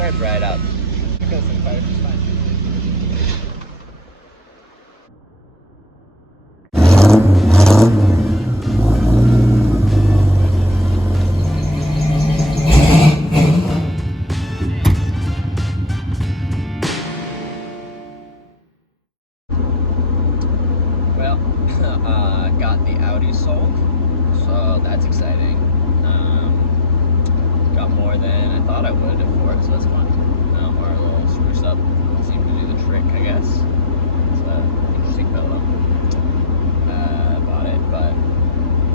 starts right up. It goes in fire, it's fine. Well, got the Audi sold, so that's exciting. Got more than I thought I would for it, so that's fun. Our little spruce up seemed to do the trick, I guess. It's an interesting build-up. Bought it, but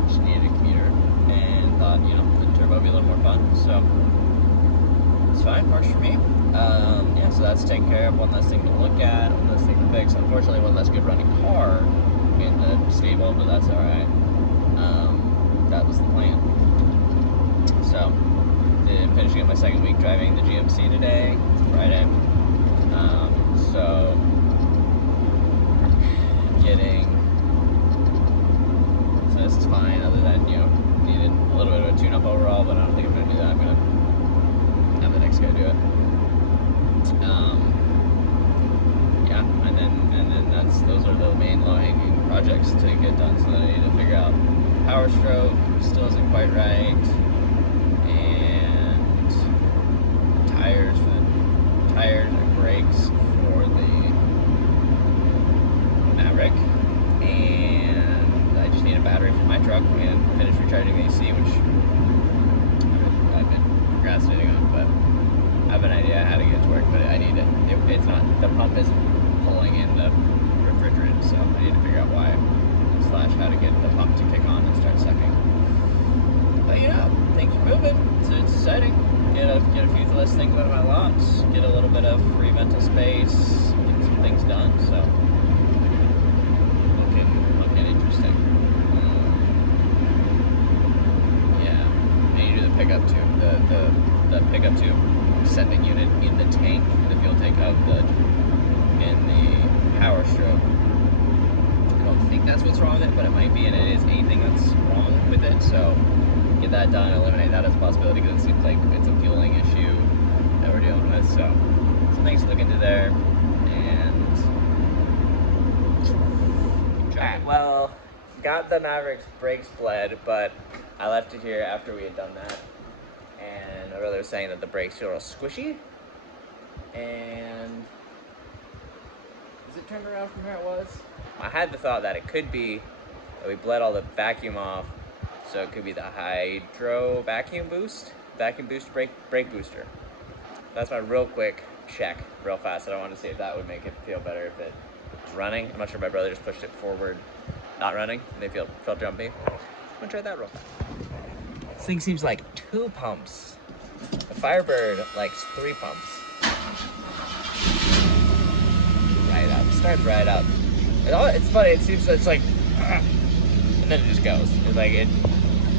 just needed a commuter, and thought, the turbo would be a little more fun, so it's fine, works for me. Yeah, so that's taken care of. One less thing to look at, one less thing to fix. Unfortunately, one less good running car in the stable, but that's all right. That was the plan. So, finishing up my second week driving the GMC today. It's Friday. So, so this is fine, other than, needed a little bit of a tune-up overall, but I don't think I'm going to do that. I'm going to have the next guy do it. Yeah, and then those are the main low-hanging projects to get done. So then I need to figure out power stroke, still isn't quite right, and tires and brakes for the Maverick, and I just need a battery for my truck. I'm gonna finish recharging the AC, which I've been procrastinating on, but I have an idea how to get it to work, but I need it. It's not, the pump isn't pulling in the refrigerant, so I need to figure out why, / how to get the pump to kick on and start sucking. But things are moving, so it's exciting. Get a few less things out of my lot, get a little bit of free mental space, get some things done, so looking interesting. Yeah, and you do the pickup tube, the pickup tube sending unit in the tank, the fuel tank in the power stroke. I don't think that's what's wrong with it, but it might be, and it is anything that's wrong with it, so get that done, eliminate that as a possibility, because it seems like it's a fueling issue that we're dealing with, so some things to look into there, and alright, well, got the Maverick's brakes bled, but I left it here after we had done that, and my brother was saying that the brakes feel real squishy, and is it turned around from where it was? I had the thought that it could be that we bled all the vacuum off, so it could be the hydro vacuum boost brake booster. That's my real quick check, real fast. I wanted to see if that would make it feel better if it was running. I'm not sure, my brother just pushed it forward, not running, and they felt jumpy. I'm gonna try that real fast. This thing seems like 2 pumps. The Firebird likes 3 pumps. Right up, starts right up. It's funny, it's like, and then it just goes. It's like, it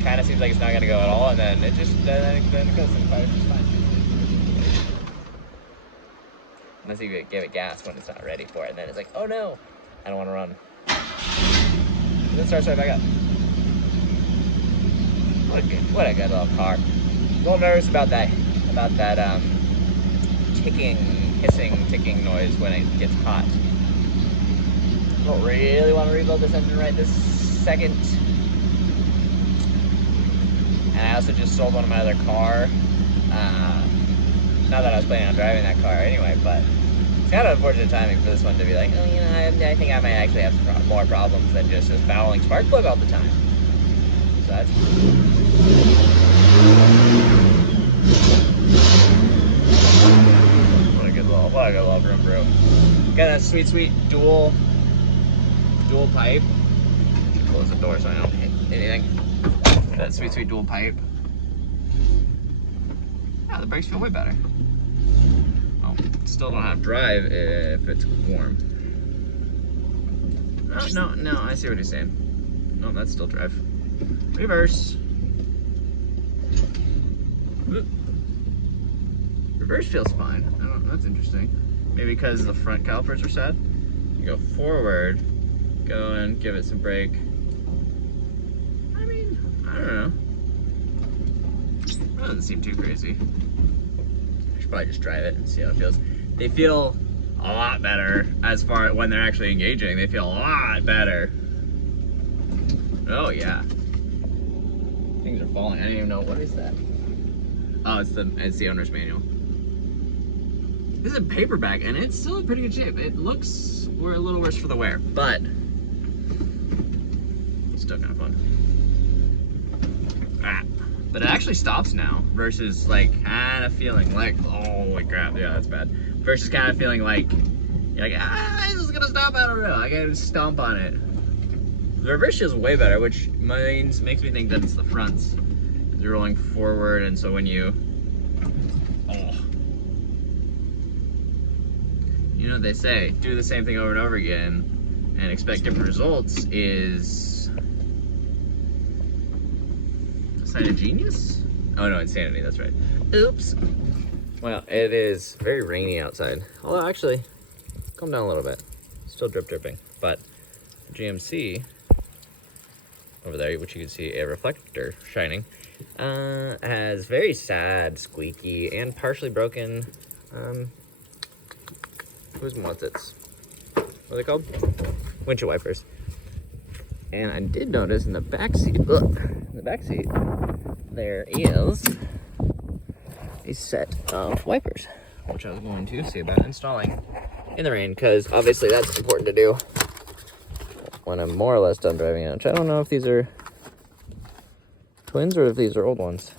kind of seems like it's not gonna go at all, and then it just, then it goes, and the fire's just fine. Unless you give it gas when it's not ready for it, and then it's like, oh no, I don't wanna run. And then it starts right back up. What a good little car. A little nervous about that ticking noise when it gets hot. Don't really want to rebuild this engine right this second. And I also just sold one of my other car. Not that I was planning on driving that car anyway, but it's kind of unfortunate timing for this one to be like, I think I might actually have some more problems than just this fouling spark plug all the time. So that's what a good little vroom. Got a sweet dual pipe. Close the door so I don't hit anything. That sweet dual pipe. Yeah, the brakes feel way better. Oh, still don't have drive if it's warm. No, I see what he's saying. No, that's still drive. Reverse. Reverse feels fine. I don't know, that's interesting. Maybe because the front calipers are set. You go forward, go and give it some brake. I mean, I don't know. That doesn't seem too crazy. should probably just drive it and see how it feels. They feel a lot better as far when they're actually engaging. They feel a lot better. Oh yeah. Things are falling. I don't even know, what is that? Oh, it's the owner's manual. This is a paperback and it's still in pretty good shape. It looks, we're a little worse for the wear, but it's still kind of fun. But it actually stops now versus like kind of feeling like, holy crap, yeah, that's bad. Versus kind of feeling like, you're like, this is gonna stop, I don't know. I gotta stomp on it. The reverse feels way better, which makes me think that it's the fronts. You're rolling forward, and so when you, you know what they say, do the same thing over and over again and expect different results is a sign of genius? Oh no, insanity, that's right. Oops. Well, it is very rainy outside. Although actually, calm down a little bit. Still dripping, but GMC over there, which you can see a reflector shining, has very sad, squeaky, and partially broken, who's Mottits? What are they called? Windshield wipers. And I did notice in the back seat, there is a set of wipers, which I was going to see about installing in the rain, because obviously that's important to do when I'm more or less done driving it. Which I don't know if these are twins or if these are old ones.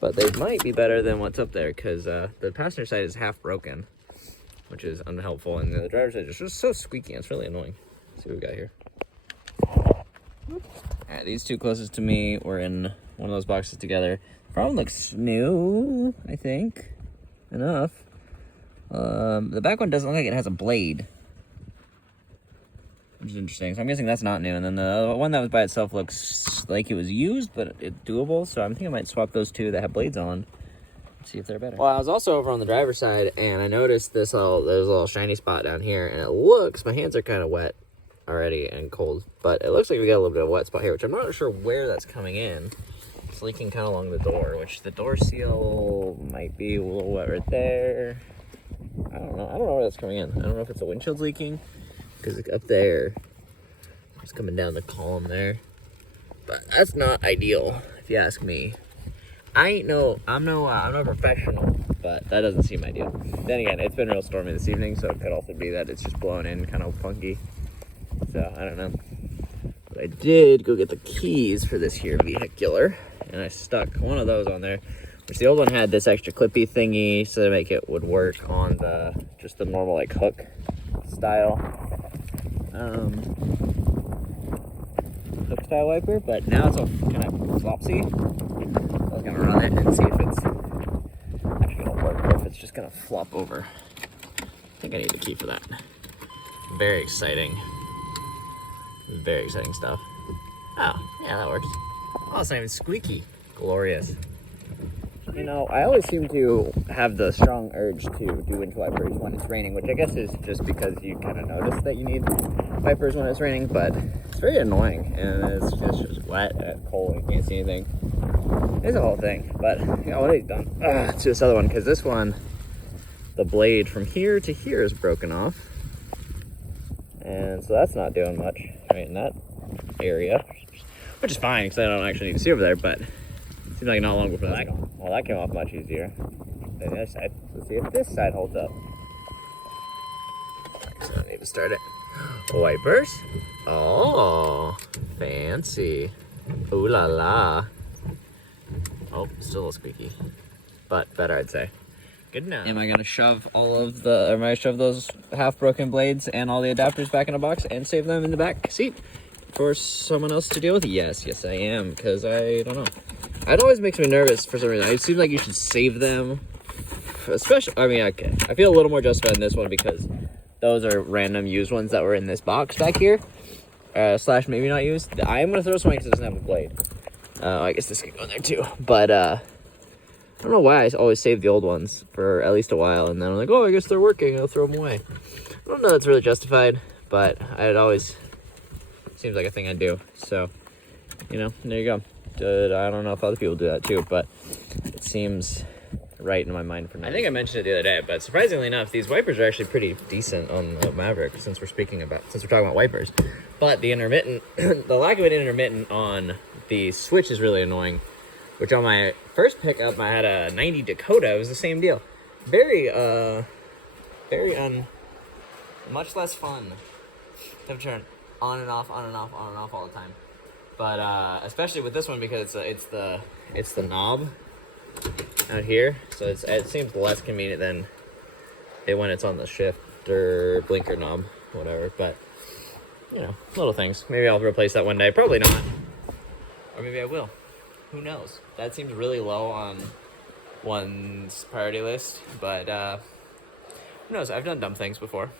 But they might be better than what's up there, because the passenger side is half broken, which is unhelpful, and the driver's side is just so squeaky. It's really annoying. Let's see what we got here. Alright, these two closest to me were in one of those boxes together. Problem looks new, I think. Enough. The back one doesn't look like it has a blade, which is interesting. So I'm guessing that's not new. And then the one that was by itself looks like it was used, but it's doable. So I'm thinking I might swap those two that have blades on, see if they're better. Well, I was also over on the driver's side, and I noticed there's a little shiny spot down here, and it looks, my hands are kind of wet already and cold, but it looks like we got a little bit of a wet spot here, which I'm not sure where that's coming in. It's leaking kind of along the door, which the door seal might be a little wet right there. I don't know where that's coming in. I don't know if it's the windshield's leaking, because up there, it's coming down the column there. But that's not ideal, if you ask me. I'm no professional, but that doesn't seem ideal. Then again, it's been real stormy this evening, so it could also be that it's just blowing in kind of funky. So, I don't know. But I did go get the keys for this here vehicular, and I stuck one of those on there, which the old one had this extra clippy thingy so that it would work on just the normal like hook style hook style wiper, but now it's all kind of flopsy. I was gonna run it and see if it's actually gonna work, or if it's just gonna flop over. I think I need the key for that. Very exciting. Very exciting stuff. Oh, yeah, that works. Oh, it's not even squeaky. Glorious. You know, I always seem to have the strong urge to do windshield wipers when it's raining, which I guess is just because you kind of notice that you need wipers when it's raining, but it's very annoying, and it's just wet and it's cold and you can't see anything. It's a whole thing, but yeah, what have you done? Let's do this other one, because this one, the blade from here to here is broken off, and so that's not doing much right in that area, which is fine because I don't actually need to see over there, but it seems like not long before that. Well, that came off much easier. The other side. Let's see if this side holds up. So I need to start it. Wipers. Oh, fancy. Ooh la la. Oh, still a little squeaky, but better, I'd say. Good enough. Am I gonna shove those half-broken blades and all the adapters back in a box and save them in the back seat for someone else to deal with? Yes, I am, because I don't know. It always makes me nervous for some reason. It seems like you should save them, especially, I mean, okay, I feel a little more justified in this one because those are random used ones that were in this box back here, slash maybe not used. I am gonna throw some away because it doesn't have a blade. I guess this could go in there too, but I don't know why I always save the old ones for at least a while, and then I'm like, oh, I guess they're working, I'll throw them away. I don't know that's really justified, but it always seems like a thing I do. So, you know, there you go. I don't know if other people do that too, but it seems right in my mind for now. I think I mentioned it the other day, but surprisingly enough, these wipers are actually pretty decent on Maverick since we're talking about wipers. But the intermittent, the lack of an intermittent on the switch is really annoying. Which on my first pickup, I had a 90 Dakota. It was the same deal. Very much less fun to have to turn on and off all the time. But especially with this one because it's the knob out here, so it seems less convenient than when it's on the shift or blinker knob, whatever. But you know, little things. Maybe I'll replace that one day. Probably not, or maybe I will. Who knows? That seems really low on one's priority list, but who knows? I've done dumb things before.